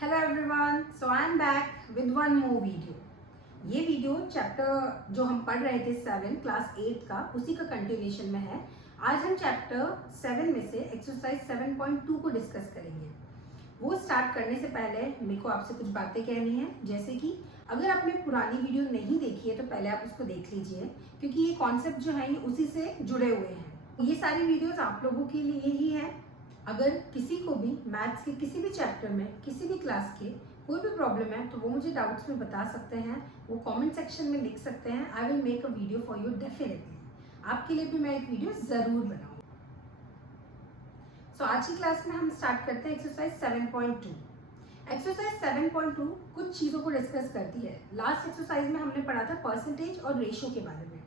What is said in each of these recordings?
Hello everyone, so I am back with one more video. ये video chapter जो हम पढ़ रहे थे 7 क्लास 8 का, उसी का कंटिन्यूएशन में है। आज हम चैप्टर 7 में से एक्सरसाइज 7.2 को डिस्कस करेंगे। वो स्टार्ट करने से पहले मेरे को आपसे कुछ बातें कहनी है, जैसे कि अगर आपने पुरानी वीडियो नहीं देखी है तो पहले आप उसको देख लीजिए, क्योंकि ये कॉन्सेप्ट जो है ये उसी से जुड़े हुए हैं। ये सारी वीडियोस आप लोगों के लिए ही है। अगर किसी को भी मैथ्स के किसी भी चैप्टर में किसी भी क्लास के कोई भी प्रॉब्लम है तो वो मुझे डाउट्स में बता सकते हैं, वो कमेंट सेक्शन में लिख सकते हैं। I will make a video for you definitely. आपके लिए भी मैं एक वीडियो जरूर बनाऊंगी। सो आज की क्लास में हम स्टार्ट करते हैं एक्सरसाइज 7.2। एक्सरसाइज 7.2 कुछ चीज़ों को डिस्कस करती है। लास्ट एक्सरसाइज में हमने पढ़ा था परसेंटेज और रेशो के बारे में।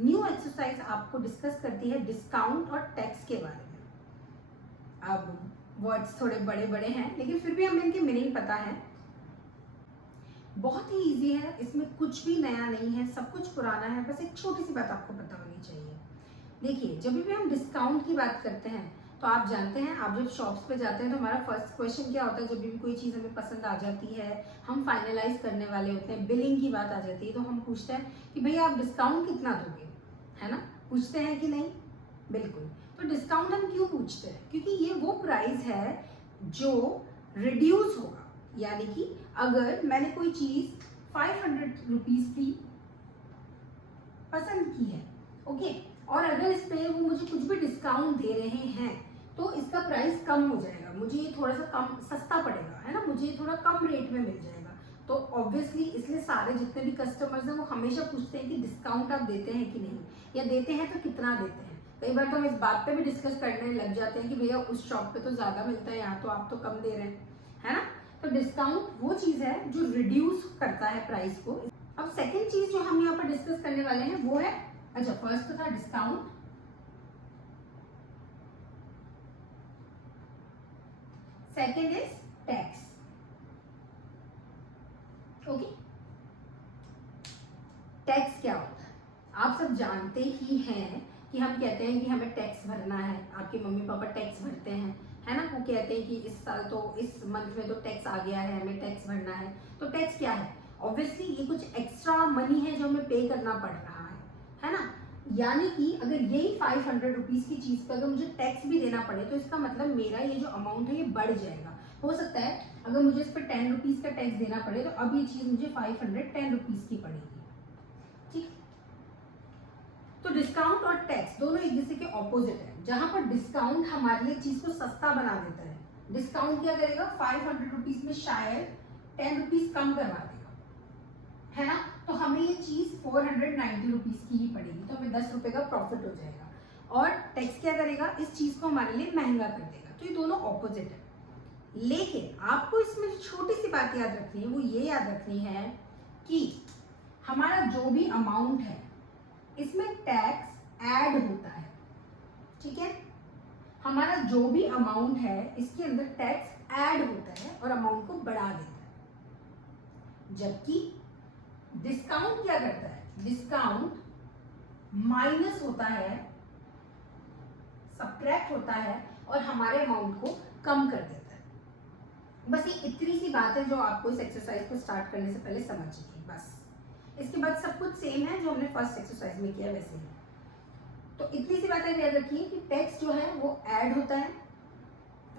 न्यू एक्सरसाइज आपको डिस्कस करती है डिस्काउंट और टैक्स के बारे में। अब वर्ड्स थोड़े बड़े बड़े हैं, लेकिन फिर भी हमें इनकी मीनिंग पता है। बहुत ही इजी है, इसमें कुछ भी नया नहीं है, सब कुछ पुराना है। बस एक छोटी सी बात आपको पता होनी चाहिए। देखिए, जब भी हम डिस्काउंट की बात करते हैं तो आप जानते हैं, आप जब शॉप्स पे जाते हैं तो हमारा फर्स्ट क्वेश्चन क्या होता है। जब भी कोई चीज़ हमें पसंद आ जाती है, हम फाइनलाइज करने वाले होते हैं, बिलिंग की बात आ जाती है, तो हम पूछते हैं कि भैया आप डिस्काउंट कितना दोगे, है ना? पूछते हैं कि नहीं? बिल्कुल। तो डिस्काउंट हम क्यों पूछते हैं? क्योंकि ये वो प्राइस है जो रिड्यूस होगा। यानी कि अगर मैंने कोई चीज 500 रुपीज की पसंद की है, ओके, और अगर इस पे वो मुझे कुछ भी डिस्काउंट दे रहे हैं तो इसका प्राइस कम हो जाएगा, मुझे ये थोड़ा सा कम सस्ता पड़ेगा, है ना, मुझे ये थोड़ा कम रेट में मिल जाएगा। तो ऑब्वियसली इसलिए सारे जितने भी कस्टमर्स हैं वो हमेशा पूछते हैं कि डिस्काउंट आप देते हैं कि नहीं, या देते हैं तो कितना देते हैं। कई बार तो हम इस बात पे भी डिस्कस करने लग जाते हैं कि भैया उस शॉप पे तो ज्यादा मिलता है, यहाँ तो आप तो कम दे रहे हैं, है ना। तो डिस्काउंट वो चीज है जो रिड्यूस करता है प्राइस को। अब सेकंड चीज जो हम यहाँ पर डिस्कस करने वाले हैं वो है, अच्छा फर्स्ट तो था discount, second is tax. Okay, tax क्या होता है आप सब जानते ही हैं कि हम कहते हैं कि हमें टैक्स भरना है। आपके मम्मी पापा टैक्स भरते हैं, है ना। वो कहते हैं कि इस साल तो इस मंथ में तो टैक्स आ गया है, हमें टैक्स भरना है। तो टैक्स क्या है? ऑब्वियसली ये कुछ एक्स्ट्रा मनी है जो हमें पे करना पड़ रहा है ना। यानी कि अगर यही 500 रुपीज की चीज पर अगर मुझे टैक्स भी देना पड़े तो इसका मतलब मेरा ये जो अमाउंट है ये बढ़ जाएगा। हो सकता है अगर मुझे इस पर 10 रुपीज का टैक्स देना पड़े तो अब ये चीज मुझे 510 रुपीज की पड़ेगी। ठीक, तो डिस्काउंट और टैक्स दोनों एक दूसरे के ऑपोजिट है। जहां पर डिस्काउंट हमारे लिए चीज को सस्ता बना देता है, डिस्काउंट क्या करेगा? 500 रुपीज में शायद 10 रुपीज कम करवा देगा, है ना। तो हमें ये चीज 490 रुपीज की ही पड़ेगी, तो हमें 10 रुपए का प्रॉफिट हो जाएगा। और टैक्स क्या करेगा? इस चीज को हमारे लिए महंगा कर देगा। तो ये दोनों ऑपोजिट है। लेकिन आपको इसमें छोटी सी बात याद रखनी है, वो ये याद रखनी है कि हमारा जो भी अमाउंट है इसमें टैक्स ऐड होता है। ठीक है, हमारा जो भी अमाउंट है इसके अंदर टैक्स ऐड होता है और अमाउंट को बढ़ा देता है। जबकि डिस्काउंट क्या करता है? डिस्काउंट माइनस होता है, सब्ट्रैक्ट होता है और हमारे अमाउंट को कम कर देता है। बस ये इतनी सी बात है जो आपको इस एक्सरसाइज को स्टार्ट करने से पहले समझिए। बस इसके बाद सब कुछ सेम है जो हमने फर्स्ट एक्सरसाइज में किया वैसे ही। तो इतनी सी बातें याद रखिए कि टैक्स जो है वो ऐड होता है,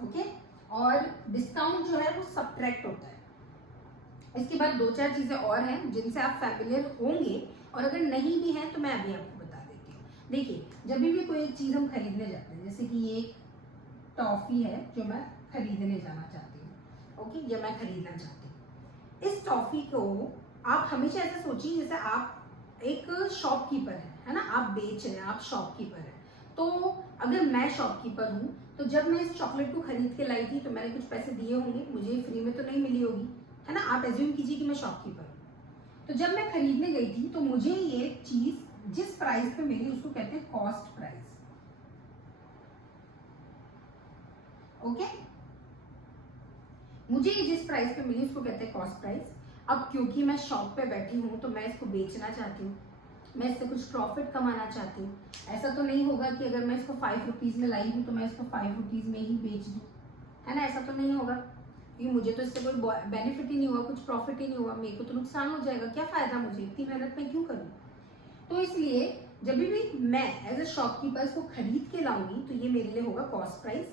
ओके, और डिस्काउंट जो है वो सब्ट्रैक्ट होता है। इसके बाद 2-4 चीजें और हैं जिनसे आप फैमिलियर होंगे, और अगर नहीं भी हैं तो मैं अभी आपको बता देती हूँ। देखिए, जब भी कोई एक चीज हम खरीदने जाते हैं, जैसे कि ये टॉफी है जो मैं खरीदने जाना चाहती हूँ, ओके, या मैं खरीदना चाहती हूँ। इस टॉफी को आप हमेशा ऐसा सोचिए जैसे आप एक शॉपकीपर है ना, आप बेच रहे हैं, आप शॉपकीपर हैं। तो अगर मैं शॉपकीपर हूँ तो जब मैं इस चॉकलेट को खरीद के लाई थी तो मैंने कुछ पैसे दिए होंगे, मुझे फ्री में तो नहीं मिली होगी, है ना। आप एज्यूम कीजिए कि मैं शॉपकीपर हूँ। तो जब मैं खरीदने गई थी तो मुझे ये चीज जिस प्राइस पे मिली उसको कहते हैं कॉस्ट प्राइस, ओके। मुझे जिस प्राइस पे मिली उसको कहते हैं कॉस्ट प्राइस। अब क्योंकि मैं शॉप पे बैठी हूँ तो मैं इसको बेचना चाहती हूँ, मैं इससे कुछ प्रॉफिट कमाना चाहती हूँ। ऐसा तो नहीं होगा कि अगर मैं इसको 5 रुपीज में लाई हूँ तो मैं इसको 5 रुपीज में ही बेच दूँ, है ना, ऐसा तो नहीं होगा। क्योंकि मुझे तो इससे कोई बेनिफिट ही नहीं हुआ, कुछ प्रॉफिट ही नहीं हुआ, मेरे को तो नुकसान हो जाएगा, क्या फायदा मुझे, इतनी मेहनत मैं क्यों करूँ। तो इसलिए जब भी मैं एज ए शॉपकीपर इसको खरीद के लाऊंगी तो ये मेरे लिए होगा कॉस्ट प्राइस।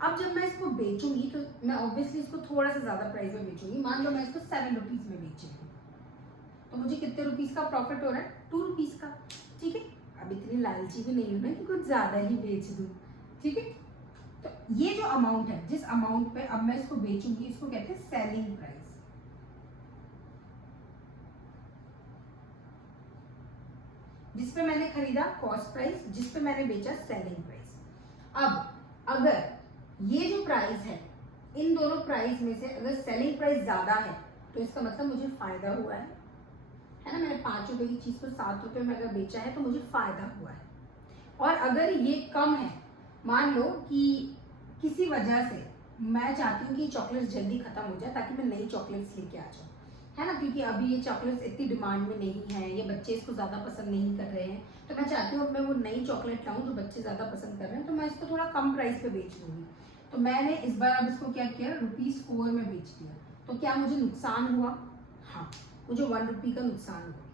अब जब मैं इसको बेचूंगी तो मैं ऑब्वियसली इसको थोड़ा सा ज्यादा प्राइस में बेचूंगी। मान लो मैं इसको 7 रुपीज में बेच रही हूँ, तो मुझे कितने रुपीज का प्रॉफिट हो रहा है, 2 रुपीज का। ठीक है, अब इतनी लालची भी नहीं हूं ना कि कुछ ज्यादा ही बेच दूं। ठीक है, तो ये जो अमाउंट है, जिस अमाउंट पे अब मैं इसको बेचूंगी, इसको कहते हैं सेलिंग प्राइस। जिसपे मैंने खरीदा कॉस्ट प्राइस, जिसपे मैंने बेचा सेलिंग प्राइस। अब अगर ये जो प्राइस है, इन दोनों प्राइस में से अगर सेलिंग प्राइस ज्यादा है तो इसका मतलब मुझे फायदा हुआ है ना। मैंने 5 रुपए की चीज को 7 रुपए में अगर बेचा है तो मुझे फायदा हुआ है। और अगर ये कम है, मान लो कि किसी वजह से मैं चाहती हूँ कि चॉकलेट्स जल्दी खत्म हो जाए ताकि मैं नई चॉकलेट्स लेके आ जाऊँ, है ना, क्योंकि अभी ये चॉकलेट्स इतनी डिमांड में नहीं है, ये बच्चे इसको ज़्यादा पसंद नहीं कर रहे हैं, तो मैं चाहती हूँ मैं वो नई चॉकलेट लाऊँ जो बच्चे ज़्यादा पसंद कर रहे हैं, तो मैं इसको थोड़ा कम प्राइस पे बेच दूँगी। तो मैंने इस बार अब इसको क्या किया, ₹4 में बेच दिया। तो क्या मुझे नुकसान हुआ? हाँ, मुझे 1 रुपये का नुकसान हुआ।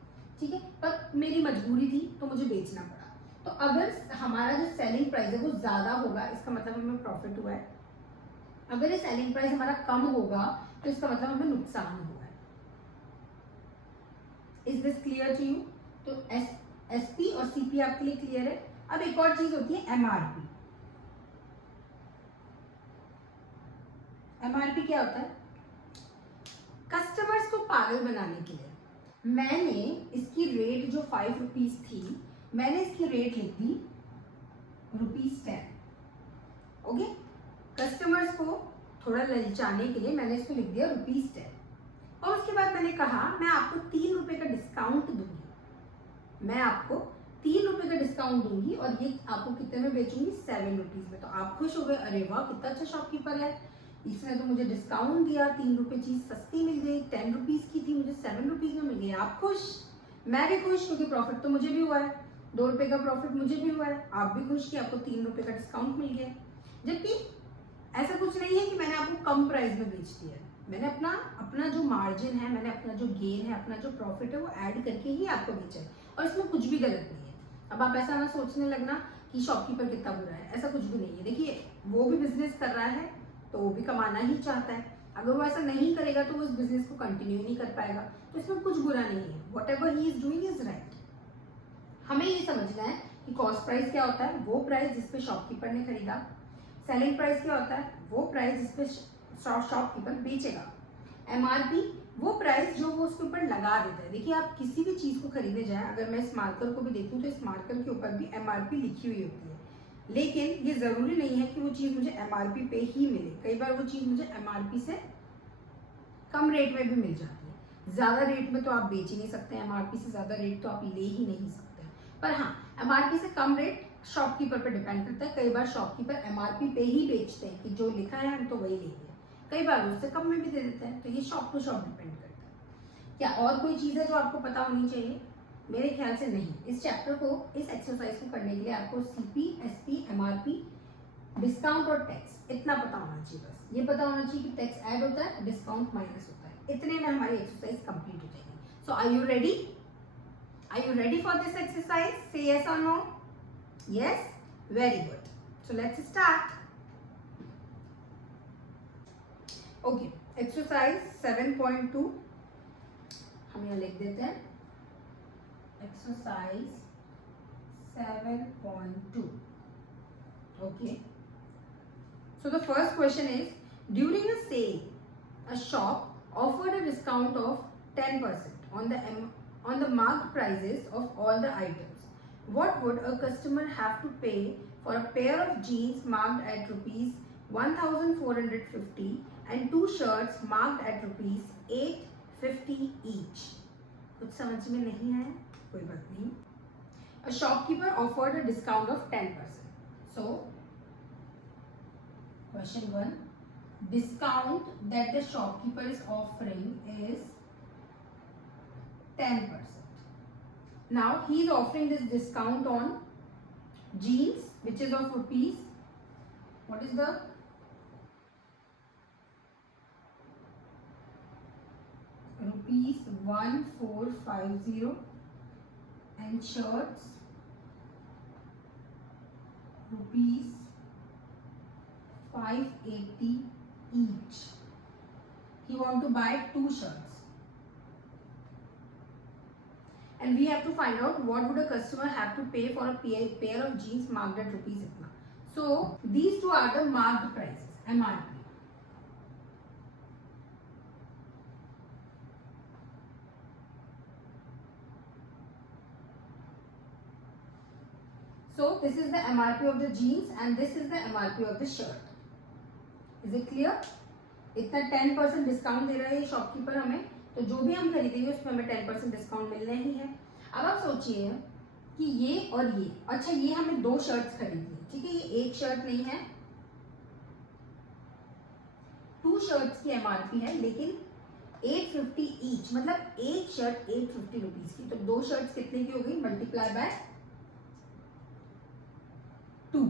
ठीक है, पर मेरी मजबूरी थी तो मुझे बेचना पड़ा। तो अगर हमारा जो सेलिंग प्राइस है वो ज़्यादा होगा, इसका मतलब हमें प्रॉफिट हुआ है। अगर ये सेलिंग प्राइस हमारा कम होगा तो इसका मतलब हमें नुकसान हुआ है। Is this clear to you? तो एसपी और सीपी आपके लिए क्लियर है। अब एक और चीज होती है एमआरपी। एमआरपी क्या होता है? कस्टमर्स को पागल बनाने के लिए मैंने इसकी रेट जो 5 रुपीज थी, मैंने इसकी रेट लिख दी ₹10। ओके, कस्टमर्स को थोड़ा ललचाने के लिए मैंने इसको लिख दिया ₹10। और उसके बाद मैंने कहा मैं आपको 3 रुपए का डिस्काउंट दूंगी, मैं आपको 3 रुपए का डिस्काउंट दूंगी और ये आपको कितने में बेचूंगी, 7 रुपीज में। तो आप खुश हो गए, अरे वाह कितना अच्छा शॉपकीपर है, इसने तो मुझे डिस्काउंट दिया, 3 रुपए चीज सस्ती मिल गई, 10 रुपीज की थी मुझे 7 रुपीज में मिल गई। आप खुश, मैं भी खुश, क्योंकि प्रॉफिट तो मुझे भी हुआ है, 2 रुपए का प्रॉफिट मुझे भी हुआ है, आप भी खुश कि आपको 3 रुपए का डिस्काउंट मिल गया। जबकि ऐसा कुछ नहीं है कि मैंने आपको कम प्राइस में बेच दिया, मैंने अपना जो मार्जिन है, मैंने अपना जो गेन है, अपना जो प्रॉफिट है वो ऐड करके ही आपको बेचा है, और इसमें कुछ भी गलत नहीं है। अब आप ऐसा ना सोचने लगना कि शॉपकीपर कितना बुरा है, ऐसा कुछ भी नहीं है। देखिए, वो भी बिजनेस कर रहा है तो वो भी कमाना ही चाहता है, अगर वो ऐसा नहीं करेगा तो वो इस बिजनेस को कंटिन्यू नहीं कर पाएगा, तो इसमें कुछ बुरा नहीं है। What ever he is doing is right. हमें ये समझना है कि कॉस्ट प्राइस क्या होता है, वो प्राइस जिसपे शॉपकीपर ने खरीदा। सेलिंग प्राइस क्या होता है, वो प्राइस जिसपे शॉपकीपर बेचेगा। एमआरपी वो प्राइस जो वो उसके ऊपर लगा देता है। देखिए, आप किसी भी चीज को खरीदने जाए, अगर मैं इस मार्कर को भी देखूं तो इस मार्कर के ऊपर भी एमआरपी लिखी हुई होती है, लेकिन ये जरूरी नहीं है कि वो चीज मुझे एमआरपी पे ही मिले। कई बार वो चीज मुझे एमआरपी से कम रेट में भी मिल जाती है। ज्यादा रेट में तो आप बेच ही नहीं सकते, एमआरपी से ज्यादा रेट तो आप ले ही नहीं सकते। पर हाँ, एमआरपी से कम रेट शॉपकीपर पर डिपेंड करता है। कई बार शॉपकीपर एमआरपी पे ही बेचते हैं कि जो लिखा है हम तो वही लेंगे, कई बार उससे कम में भी दे देते हैं। तो ये शॉप टू शॉप डिपेंड करता है। क्या और कोई चीज़ है जो आपको पता होनी चाहिए? मेरे ख्याल से नहीं। इस चैप्टर को, इस एक्सरसाइज को करने के लिए आपको सीपी, एसपी, एमआरपी, डिस्काउंट और टैक्स इतना पता होना चाहिए। बस ये पता होना चाहिए कि टैक्स ऐड होता है, डिस्काउंट माइनस होता है। इतने में हमारी एक्सरसाइज कंप्लीट हो जाएगी। So are you ready? Are you ready for this exercise? Say yes और no? Yes, very good. So let's start. Okay, exercise 7.2 हम यहाँ लिख देते हैं। Exercise 7.2. Okay. So the first question is, during a sale, a shop offered a discount of 10% on the marked prices of all the items. What would a customer have to pay for a pair of jeans marked at ₹1,450 and 2 shirts marked at ₹850 each? कुछ समझ में नहीं आया? कोई बात नहीं. A shopkeeper offered a discount of 10%. So, question 1, discount that the shopkeeper is offering is 10%. Now, he is offering this discount on jeans, which is of rupees. What is the ₹1450 and shirts ₹580 each. He want to buy 2 shirts and we have to find out what would a customer have to pay for a pair of jeans marked at rupees itna. So these two are the marked prices, MRP. So this is the MRP of the jeans and this is the MRP of the shirt. Is it clear? इतना 10% discount दे रहा है ये shopkeeper हमें, तो जो भी हम खरीदेंगे उसमें हमें 10% डिस्काउंट मिलना ही है। अब आप सोचिए कि ये और ये, अच्छा ये हमें 2 शर्ट्स खरीदनी है, ठीक है, ये एक शर्ट नहीं है, 2 शर्ट्स की एमआरपी है, लेकिन 850 ईच, मतलब एक शर्ट 850 रुपीज की, तो 2 शर्ट्स कितने की हो गई, मल्टीप्लाई बाय 2।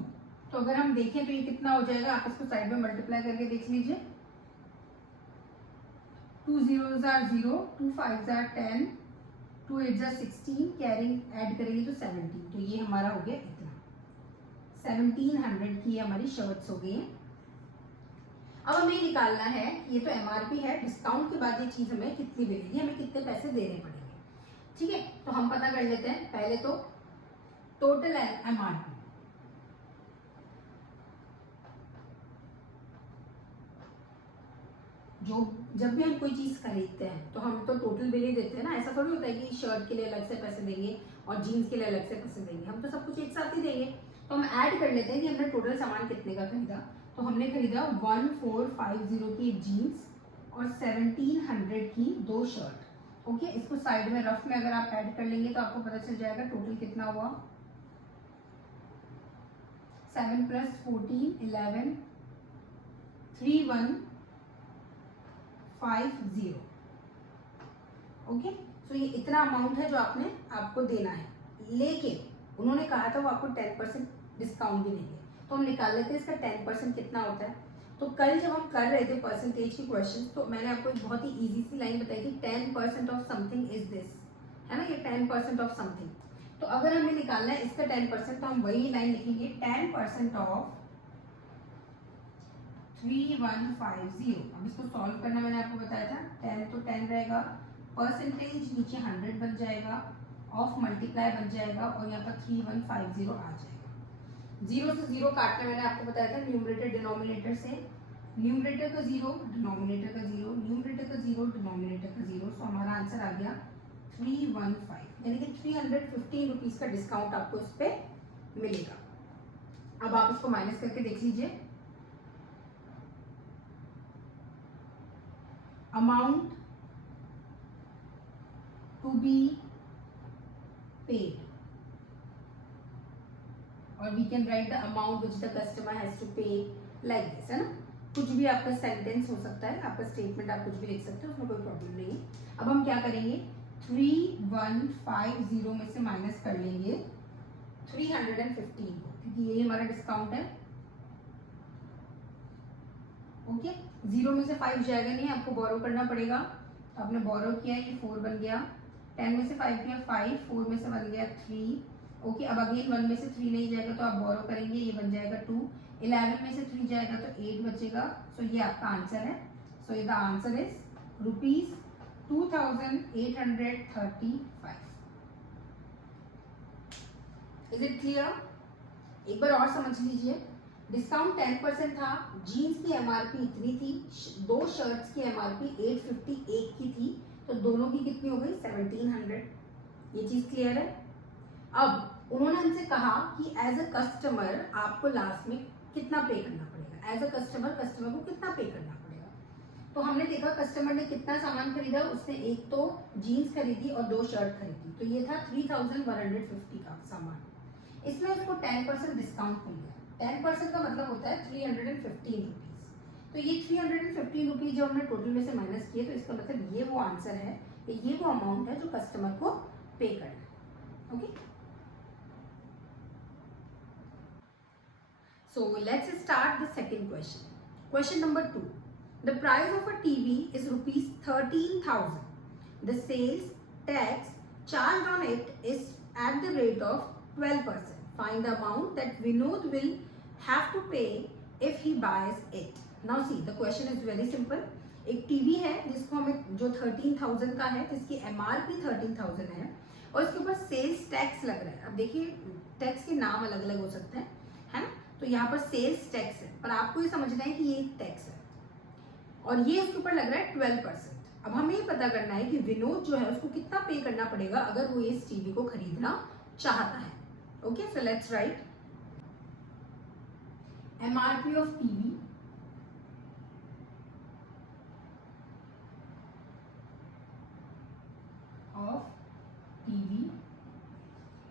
तो अगर हम देखें तो ये कितना हो जाएगा, आप इसको साइड में मल्टीप्लाई करके देख लीजिए, 2 zeros are 0, 2 5s are 10, 2 8s are 16, carrying add करेंगे तो 17, तो ये हमारा हो गया इतना, 1700 की हमारी शर्ट्स हो गई हैं। अब हमें निकालना है, ये तो एमआरपी है, डिस्काउंट के बाद ये चीज हमें कितनी मिलेगी, हमें कितने पैसे देने पड़ेंगे, ठीक है। तो हम पता कर लेते हैं, पहले तो टोटल एमआरपी, जो जब भी हम कोई चीज खरीदते हैं तो हम तो टोटल बिल ही देते हैं ना, ऐसा थोड़ी होता है कि शर्ट के लिए अलग से पैसे देंगे और जीन्स के लिए अलग से पैसे देंगे, हम तो सब कुछ एक साथ ही देंगे। तो हम ऐड कर लेते हैं कि हमने टोटल सामान कितने का खरीदा, तो हमने खरीदा 1450 की जीन्स और 1700 की 2 शर्ट, ओके। इसको साइड में रफ में अगर आप ऐड कर लेंगे तो आपको पता चल जाएगा टोटल कितना हुआ, 7 + 14 11 3150, ओके। सो ये इतना अमाउंट है जो आपको देना है, लेकिन उन्होंने कहा था वो आपको 10% डिस्काउंट भी देंगे, तो हम निकाल लेते हैं इसका 10% कितना होता है। तो कल जब हम कर रहे थे परसेंटेज के क्वेश्चन, तो मैंने आपको एक बहुत ही इजी सी लाइन बताई थी, 10% ऑफ समथिंग इज दिस, है ना, ये 10% ऑफ समथिंग। तो अगर हमें निकालना है इसका 10%, तो हम वही लाइन लिखेंगे, 10% ऑफ 3150। अब इसको सॉल्व करना मैंने आपको बताया था, 10 तो 10 रहेगा, परसेंटेज नीचे 100 बन जाएगा, ऑफ मल्टीप्लाई बन जाएगा और यहाँ पर 3150 आ जाएगा। 0 से 0 काटना मैंने आपको बताया था, न्यूमरेटर डिनोमिनेटर से, न्यूमरेटर का 0 डिनोमिनेटर का 0, न्यूमरेटर का 0 डिनोमिनेटर का 0, तो हमारा आंसर आ गया 315, यानी कि 315 रुपीज का डिस्काउंट आपको इस पे मिलेगा। अब आप इसको माइनस करके देख लीजिए, amount to be paid, or we can write the amount which the customer has to pay like this, है ना। कुछ भी आपका सेंटेंस हो सकता है, आपका स्टेटमेंट आप कुछ भी लिख सकते हो, उसमें कोई प्रॉब्लम नहीं है। अब हम क्या करेंगे, 3150 में से माइनस कर लेंगे 315 को, क्योंकि ये हमारा डिस्काउंट है, ओके। 0 में से 5 जाएगा नहीं, आपको बोरो करना पड़ेगा, तो आपने बोरो किया, ये 4 बन गया, 10 में से 5 किया 5, 4 में से बन गया 3, ओके। अब अगेन 1 में से 3 नहीं जाएगा तो आप बोरो करेंगे, ये बन जाएगा 2, 11 में से 3 जाएगा तो 8 बचेगा, सो ये आपका आंसर है। So the answer is ₹2835। Is it clear? एक बार और समझ लीजिए, डिस्काउंट 10% था, जीन्स की एमआरपी इतनी थी, 2 शर्ट्स की एमआरपी 850 एक की थी, तो दोनों की कितनी हो गई, 1700। ये चीज क्लियर है? अब उन्होंने हमसे कहा कि एज अ कस्टमर आपको लास्ट में कितना पे करना पड़ेगा, एज अ कस्टमर को कितना पे करना पड़ेगा। तो हमने देखा कस्टमर ने कितना सामान खरीदा, उसने एक तो जीन्स खरीदी और 2 शर्ट खरीदी, तो ये था 3150 का सामान, इसमें उसको 10% डिस्काउंट मिल गया। 10% का मतलब होता है 315 रुपीज, तो ये 315 रुपीज जो हमने टोटल में से माइनस किए, तो इसका मतलब ये वो आंसर है, ये वो अमाउंट है जो कस्टमर को पे करना है, okay. So let's start the second question. Question number 2. The price of a TV is ₹13,000. the sales tax charged on it is at the rate of 12%. Find the amount that Vinod will have to pay if he buys it. Now see, the question is very simple. एक TV है जिसको हमें जो 13,000 का है, जिसकी MRP 13,000 है और इसके ऊपर सेल्स टैक्स लग रहा है. अब देखिए टैक्स के नाम अलग अलग हो सकते हैं, है ना. तो यहाँ पर सेल्स टैक्स है, पर आपको ये समझना है कि ये टैक्स है और ये उसके ऊपर लग रहा है 12%. अब हमें ये पता करना है कि विनोद जो है उसको कितना पे करना पड़ेगा अगर वो इस टीवी को खरीदना चाहता है. Okay, so let's write MRP of TV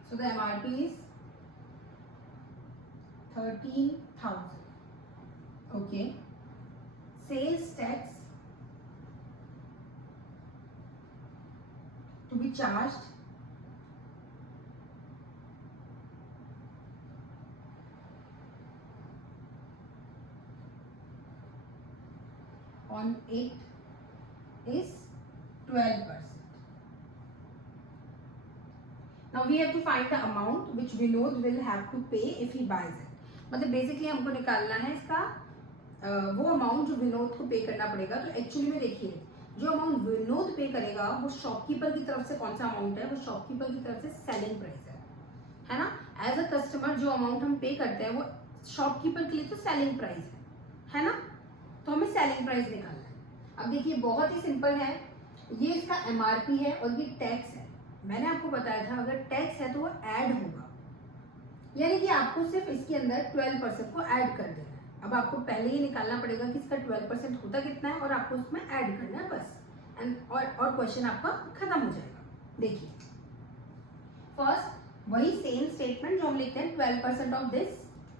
So the MRP is 13,000. Okay. Sales tax to be charged on it is 12%. Now we have to find the amount which Vinod will have to pay if he buys it. मतलब basically हमको निकालना है इसका वो amount जो विनोद को पे करना पड़ेगा. तो एक्चुअली में देखिए जो अमाउंट विनोद पे करेगा वो शॉपकीपर की तरफ से कौन सा अमाउंट है, वो शॉपकीपर की तरफ से सेलिंग प्राइस है ना. एज अ कस्टमर जो अमाउंट हम पे करते हैं वो शॉपकीपर के लिए तो सेलिंग प्राइस है ना. तो हमें सेलिंग प्राइस निकालना है. अब देखिए बहुत ही सिंपल है, ये इसका MRP है और ये टैक्स है. मैंने आपको बताया था अगर टैक्स है तो वो ऐड होगा, यानी कि आपको सिर्फ इसके अंदर 12% को ऐड कर देना है. अब आपको पहले ही निकालना पड़ेगा कि इसका 12% होता कितना है और आपको उसमें ऐड करना है बस. एंड और क्वेश्चन आपका खत्म हो जाएगा. देखिए फर्स्ट वही सेम स्टेटमेंट जो हम लिखते हैं 12% of this.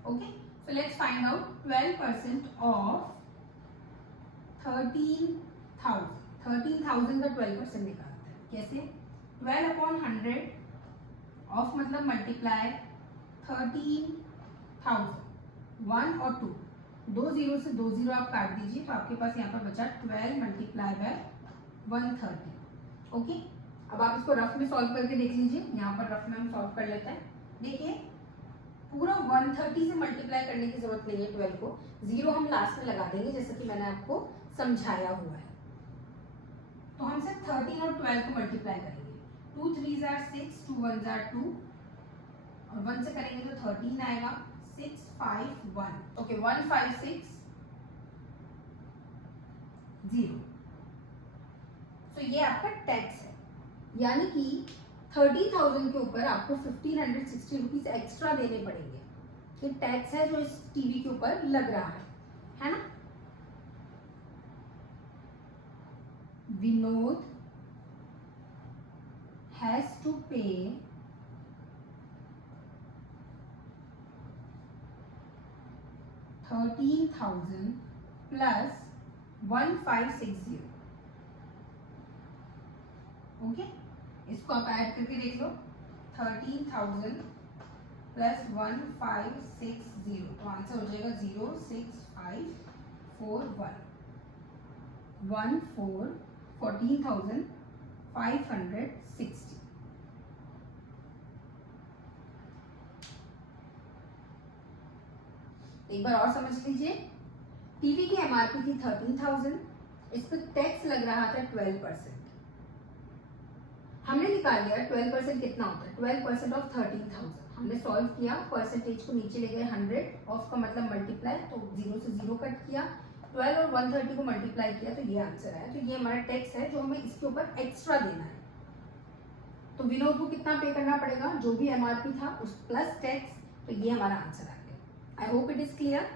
Okay, so let's find out 12% of 13,000. 13,000 का 12% निकालते हैं. कैसे? 12 अपॉन 100 ऑफ मतलब मल्टीप्लाई 13,000. 1 और 2, 2 जीरो से 2 जीरो आप काट दीजिए तो आपके पास यहाँ पर बचा 12 मल्टीप्लाई बाय 130. ओके, अब आप इसको रफ में सॉल्व करके देख लीजिए. यहाँ पर रफ में हम सॉल्व कर लेते हैं. देखिए पूरा 130 से मल्टीप्लाई करने की जरूरत नहीं है. 12 को जीरो हम लास्ट में लगा देंगे जैसा कि मैंने आपको समझाया हुआ है. तो हम सिर्फ 13 और 12 को मल्टीप्लाई करेंगे. 2 3s are 6, 2 1s are 2 और 1 से करेंगे तो 13 आएगा. 6 5 1. ओके, 1 5 6 0. तो ये आपका टैक्स है, यानी कि 30,000 के ऊपर आपको 1560 रुपीज एक्स्ट्रा देने पड़ेंगे. ये टैक्स है जो इस टीवी के ऊपर लग रहा है ना. Vinod has to pay 13,000 plus 1560. Okay, इसको आप ऐड करके देख लो. 13,000 प्लस 1560 तो आंसर हो जाएगा 06541. 14,560. एक बार और समझ लीजिए. टीवी की MRP थी 13,000, इस पर टैक्स लग रहा था 12%. हमने निकाल लिया 12% कितना होता है. 12% ऑफ 13,000 हमने सॉल्व किया. परसेंटेज को नीचे ले गए 100 ऑफ का मतलब मल्टीप्लाई, तो 0 से 0 कट किया. 12 और 130 को मल्टीप्लाई किया तो ये आंसर आया. तो ये हमारा टैक्स है जो हमें इसके ऊपर एक्स्ट्रा देना है. तो विनोद को कितना पे करना पड़ेगा, जो भी MRP था उस प्लस टैक्स. तो ये हमारा आंसर आ गया. I hope it is clear.